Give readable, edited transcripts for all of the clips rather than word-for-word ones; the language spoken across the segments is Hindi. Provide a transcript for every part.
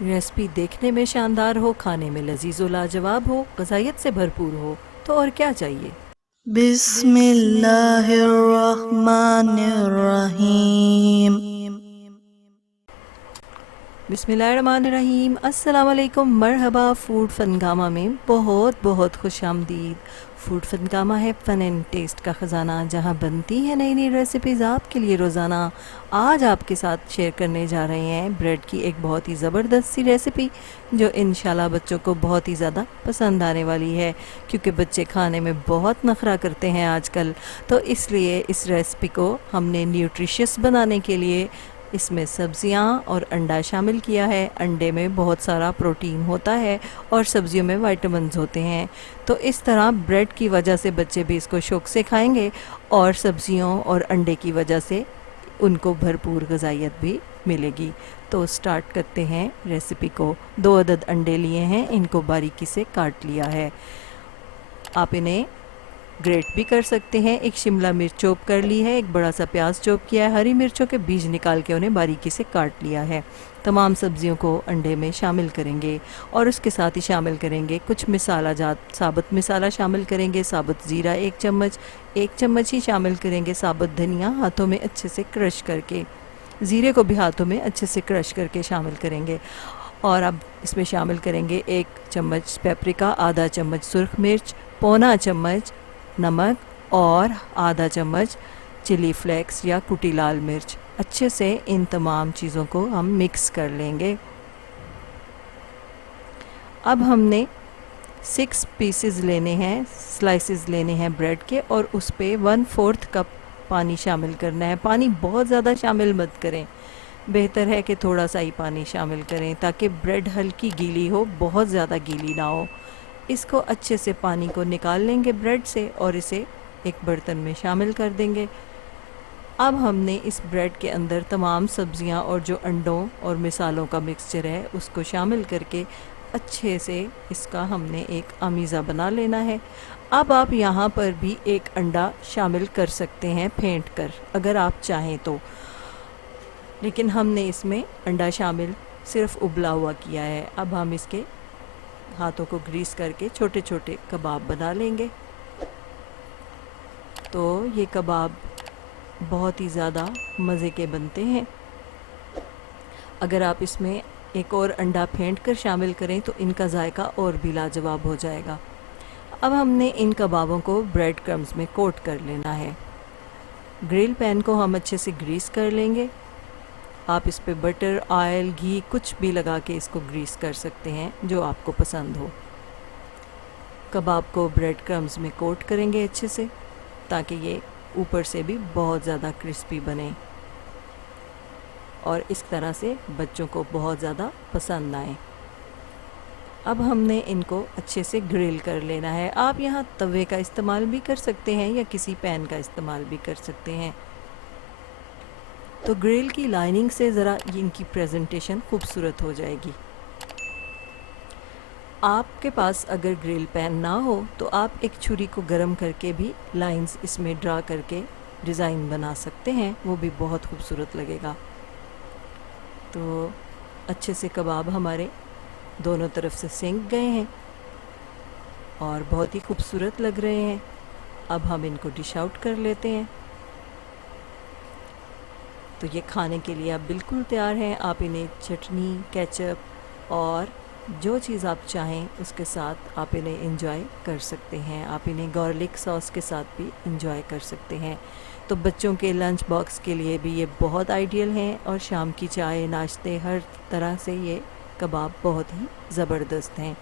रेसिपी देखने में शानदार हो, खाने में लजीज व लाजवाब हो, ग़ज़ाइयत से भरपूर हो, तो और क्या चाहिए। बिस्मिल्लाहिर्रहमानिर्रहीम। बिस्मिल्लाहिर्रहमानिर्रहीम। अस्सलाम वालेकुम, मरहबा। फ़ूड फ़नगामा में बहुत बहुत खुश आमदीद। फ़ूड फ़नगामा है फ़न एंड टेस्ट का ख़जाना, जहाँ बनती है नई नई रेसिपीज़ आपके लिए रोज़ाना। आज आपके साथ शेयर करने जा रहे हैं ब्रेड की एक बहुत ही ज़बरदस्त सी रेसिपी, जो इंशाल्लाह बच्चों को बहुत ही ज़्यादा पसंद आने वाली है, क्योंकि बच्चे खाने में बहुत नखरा करते हैं आजकल। तो इसलिए इस रेसिपी को हमने न्यूट्रिशियस बनाने के लिए इसमें सब्जियां और अंडा शामिल किया है। अंडे में बहुत सारा प्रोटीन होता है और सब्जियों में विटामिन्स होते हैं। तो इस तरह ब्रेड की वजह से बच्चे भी इसको शौक़ से खाएंगे, और सब्जियों और अंडे की वजह से उनको भरपूर ग़ज़ाइयत भी मिलेगी। तो स्टार्ट करते हैं रेसिपी को। 2 अदद अंडे लिए हैं, इनको बारीकी से काट लिया है। आप इन्हें ग्रेट भी कर सकते हैं। एक शिमला मिर्च चॉप कर ली है, एक बड़ा सा प्याज चॉप किया है, हरी मिर्चों के बीज निकाल के उन्हें बारीकी से काट लिया है। तमाम सब्जियों को अंडे में शामिल करेंगे, और उसके साथ ही शामिल करेंगे कुछ मसाला जात। साबुत मसाला शामिल करेंगे, साबुत ज़ीरा 1 चम्मच ही शामिल करेंगे। साबुत धनिया हाथों में अच्छे से क्रश करके, ज़ीरे को भी हाथों में अच्छे से क्रश करके शामिल करेंगे। और अब इसमें शामिल करेंगे 1 चम्मच पेपरिका, आधा चम्मच सुरख मिर्च, पौना चम्मच नमक और आधा चम्मच चिली फ्लेक्स या कुटी लाल मिर्च। अच्छे से इन तमाम चीज़ों को हम मिक्स कर लेंगे। अब हमने 6 पीसेस लेने हैं, स्लाइसेस लेने हैं ब्रेड के, और उस पे 1/4 कप पानी शामिल करना है। पानी बहुत ज़्यादा शामिल मत करें, बेहतर है कि थोड़ा सा ही पानी शामिल करें, ताकि ब्रेड हल्की गीली हो, बहुत ज़्यादा गीली ना हो। इसको अच्छे से पानी को निकाल लेंगे ब्रेड से, और इसे एक बर्तन में शामिल कर देंगे। अब हमने इस ब्रेड के अंदर तमाम सब्जियां और जो अंडों और मिसालों का मिक्सचर है उसको शामिल करके अच्छे से इसका हमने एक अमीज़ा बना लेना है। अब आप यहाँ पर भी एक अंडा शामिल कर सकते हैं फेंट कर, अगर आप चाहें तो, लेकिन हमने इसमें अंडा शामिल सिर्फ उबला हुआ किया है। अब हम इसके हाथों को ग्रीस करके छोटे छोटे कबाब बना लेंगे। तो ये कबाब बहुत ही ज़्यादा मज़े के बनते हैं। अगर आप इसमें एक और अंडा फेंट कर शामिल करें तो इनका जायका और भी लाजवाब हो जाएगा। अब हमने इन कबाबों को ब्रेड क्रम्स में कोट कर लेना है। ग्रिल पैन को हम अच्छे से ग्रीस कर लेंगे। आप इस पे बटर, ऑयल, घी कुछ भी लगा के इसको ग्रीस कर सकते हैं, जो आपको पसंद हो। कबाब को ब्रेड क्रम्स में कोट करेंगे अच्छे से, ताकि ये ऊपर से भी बहुत ज़्यादा क्रिस्पी बने और इस तरह से बच्चों को बहुत ज़्यादा पसंद आए। अब हमने इनको अच्छे से ग्रिल कर लेना है। आप यहाँ तवे का इस्तेमाल भी कर सकते हैं या किसी पैन का इस्तेमाल भी कर सकते हैं। तो ग्रिल की लाइनिंग से ज़रा इनकी प्रेजेंटेशन खूबसूरत हो जाएगी। आपके पास अगर ग्रिल पैन ना हो तो आप एक छुरी को गर्म करके भी लाइंस इसमें ड्रा करके डिज़ाइन बना सकते हैं, वो भी बहुत खूबसूरत लगेगा। तो अच्छे से कबाब हमारे दोनों तरफ से सेंक गए हैं और बहुत ही खूबसूरत लग रहे हैं। अब हम इनको डिश आउट कर लेते हैं। तो ये खाने के लिए आप बिल्कुल तैयार हैं। आप इन्हें चटनी, केचप और जो चीज़ आप चाहें उसके साथ आप इन्हें इंजॉय कर सकते हैं। आप इन्हें गार्लिक सॉस के साथ भी इंजॉय कर सकते हैं। तो बच्चों के लंच बॉक्स के लिए भी ये बहुत आइडियल हैं, और शाम की चाय, नाश्ते, हर तरह से ये कबाब बहुत ही ज़बरदस्त हैं।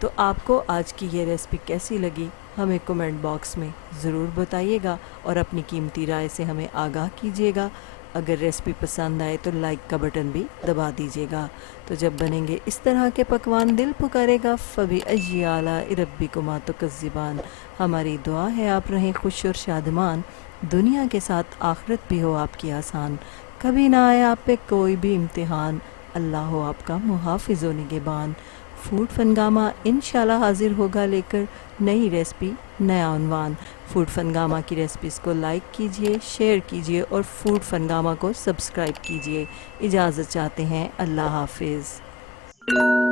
तो आपको आज की ये रेसिपी कैसी लगी हमें कमेंट बॉक्स में ज़रूर बताइएगा, और अपनी कीमती राय से हमें आगाह कीजिएगा। अगर रेसिपी पसंद आए तो लाइक का बटन भी दबा दीजिएगा। तो जब बनेंगे इस तरह के पकवान दिल पुकारेगा, फ़बी अज्याला रब्बिकुमा तुकज़्ज़िबान। हमारी दुआ है आप रहें खुश और शादमान, दुनिया के साथ आखिरत भी हो आपकी आसान, कभी ना आए आप पे कोई भी इम्तिहान, अल्लाह हो आपका मुहाफ़िज़ व निगहबान। फूड फनगामा इंशाल्लाह हाजिर होगा लेकर नई रेसिपी, नया उन्वान। फूड फनगामा की रेसिपीज़ को लाइक कीजिए, शेयर कीजिए और फूड फनगामा को सब्सक्राइब कीजिए। इजाज़त चाहते हैं, अल्लाह हाफिज़।